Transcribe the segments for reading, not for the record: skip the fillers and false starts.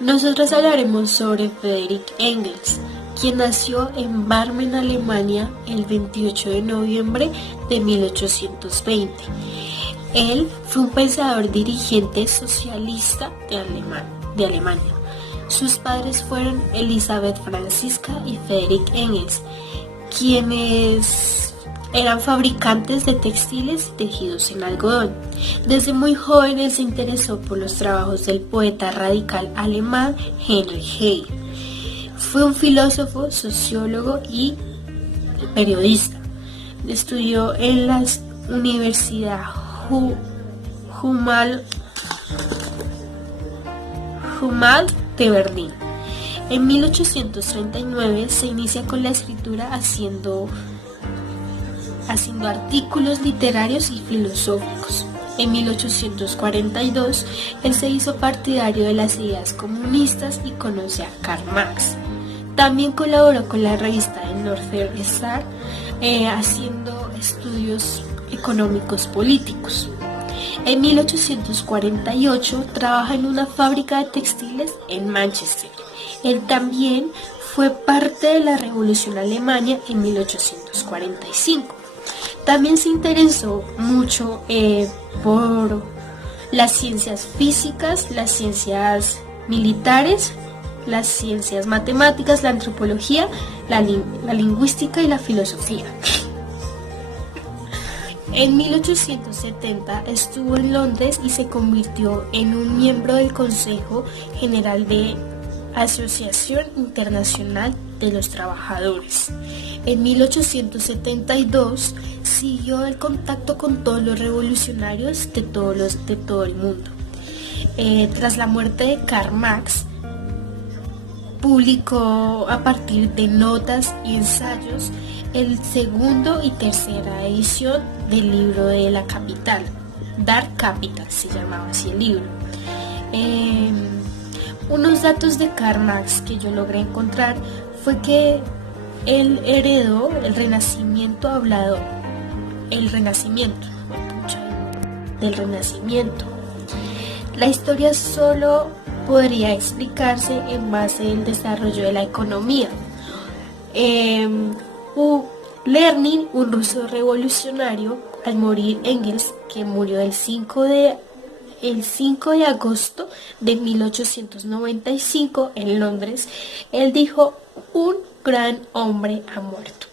Nosotros hablaremos sobre Friedrich Engels, quien nació en Barmen, Alemania, el 28 de noviembre de 1820. Él fue un pensador dirigente socialista de Alemania. Sus padres fueron Elisabeth Franziska y Friedrich Engels, quienes eran fabricantes de textiles y tejidos en algodón. Desde muy joven él se interesó por los trabajos del poeta radical alemán Heinrich Heine. Fue un filósofo, sociólogo y periodista. Estudió en la Universidad Humboldt de Berlín. En 1839 se inicia con la escritura haciendo artículos literarios y filosóficos. En 1842, él se hizo partidario de las ideas comunistas y conoce a Karl Marx. También colaboró con la revista de Northern Star, haciendo estudios económicos políticos. En 1848 trabaja en una fábrica de textiles en Manchester. Él también fue parte de la Revolución Alemana en 1845. También se interesó mucho por las ciencias físicas, las ciencias militares, las ciencias matemáticas, la antropología, la lingüística y la filosofía. En 1870 estuvo en Londres y se convirtió en un miembro del Consejo General de Asociación Internacional de los Trabajadores. En 1872 siguió el contacto con todos los revolucionarios de todo el mundo. Tras la muerte de Karl Marx, publicó a partir de notas y ensayos el segundo y tercera edición del libro de la Capital. Dark Capital se llamaba así el libro. Unos datos de Karl Marx que yo logré encontrar fue que él heredó el Renacimiento del Renacimiento. La historia solo podría explicarse en base al desarrollo de la economía. Lenin, un ruso revolucionario, al morir Engels, que murió el 5 de agosto de 1895 en Londres, él dijo: un gran hombre ha muerto.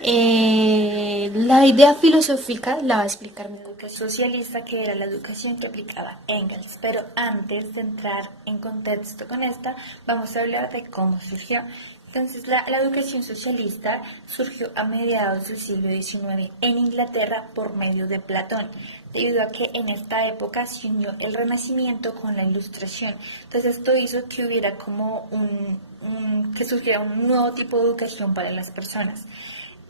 La idea filosófica la va a explicar mi compañero socialista, que era la educación que aplicaba Engels. Pero antes de entrar en contexto con esta, vamos a hablar de cómo surgió. Entonces, la educación socialista surgió a mediados del siglo XIX en Inglaterra por medio de Platón, debido a que en esta época se unió el Renacimiento con la Ilustración. Entonces, esto hizo que hubiera como que surgiera un nuevo tipo de educación para las personas.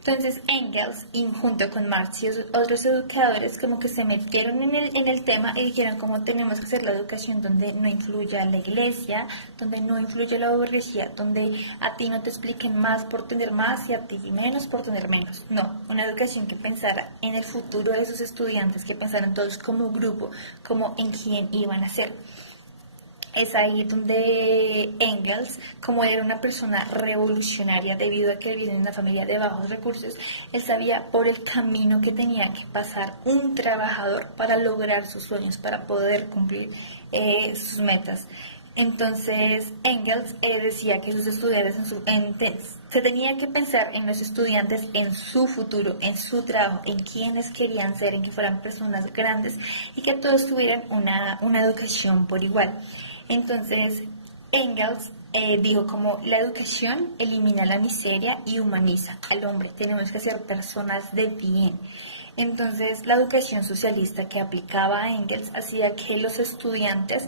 Entonces Engels, junto con Marx y otros educadores, como que se metieron en el tema y dijeron cómo tenemos que hacer la educación donde no influya la iglesia, donde no influya la burguesía, donde a ti no te expliquen más por tener más y a ti menos por tener menos. No, una educación que pensara en el futuro de sus estudiantes, que pensaran todos como grupo, como en quién iban a ser. Es ahí donde Engels, como era una persona revolucionaria debido a que vive en una familia de bajos recursos, él sabía por el camino que tenía que pasar un trabajador para lograr sus sueños, para poder cumplir sus metas. Entonces Engels decía que sus estudiantes se tenía que pensar en los estudiantes, en su futuro, en su trabajo, en quienes querían ser, en que fueran personas grandes y que todos tuvieran una educación por igual. Entonces Engels dijo como la educación elimina la miseria y humaniza al hombre, tenemos que ser personas de bien. Entonces, la educación socialista que aplicaba Engels hacía que los estudiantes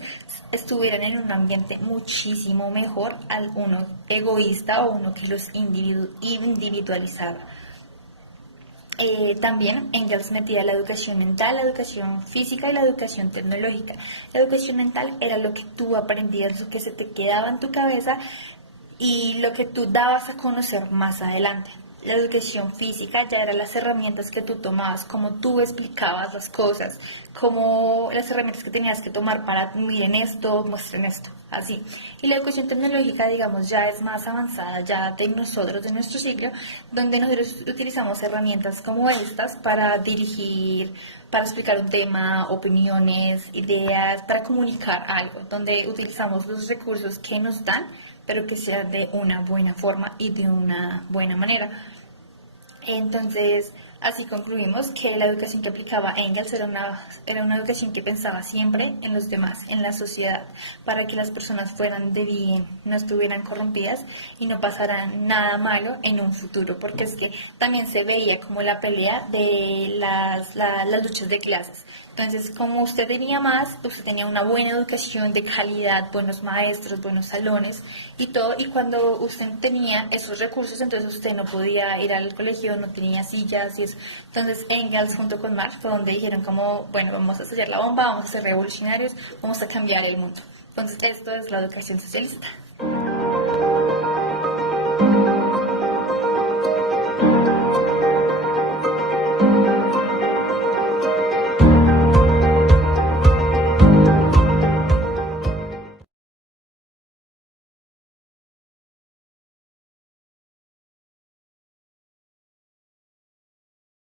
estuvieran en un ambiente muchísimo mejor al uno egoísta o uno que los individualizaba. También Engels metía la educación mental, la educación física y la educación tecnológica. La educación mental era lo que tú aprendías, lo que se te quedaba en tu cabeza y lo que tú dabas a conocer más adelante. la educación física ya eran las herramientas que tú tomabas, cómo tú explicabas las cosas, como las herramientas que tenías que tomar para miren esto, muestren esto, así. Y la educación tecnológica, digamos, ya es más avanzada, ya de nosotros, de nuestro siglo, donde nosotros utilizamos herramientas como estas para dirigir, para explicar un tema, opiniones, ideas, para comunicar algo, donde utilizamos los recursos que nos dan, pero que sean de una buena forma y de una buena manera. Entonces, así concluimos que la educación que aplicaba Engels era una educación que pensaba siempre en los demás, en la sociedad, para que las personas fueran de bien, no estuvieran corrompidas y no pasaran nada malo en un futuro, porque es que también se veía como la pelea de las luchas de clases. Entonces, como usted tenía más, usted tenía una buena educación de calidad, buenos maestros, buenos salones y todo. Y cuando usted tenía esos recursos, entonces usted no podía ir al colegio, no tenía sillas y eso. Entonces, Engels junto con Marx fue donde dijeron como, bueno, vamos a sellar la bomba, vamos a ser revolucionarios, vamos a cambiar el mundo. Entonces, esto es la educación socialista.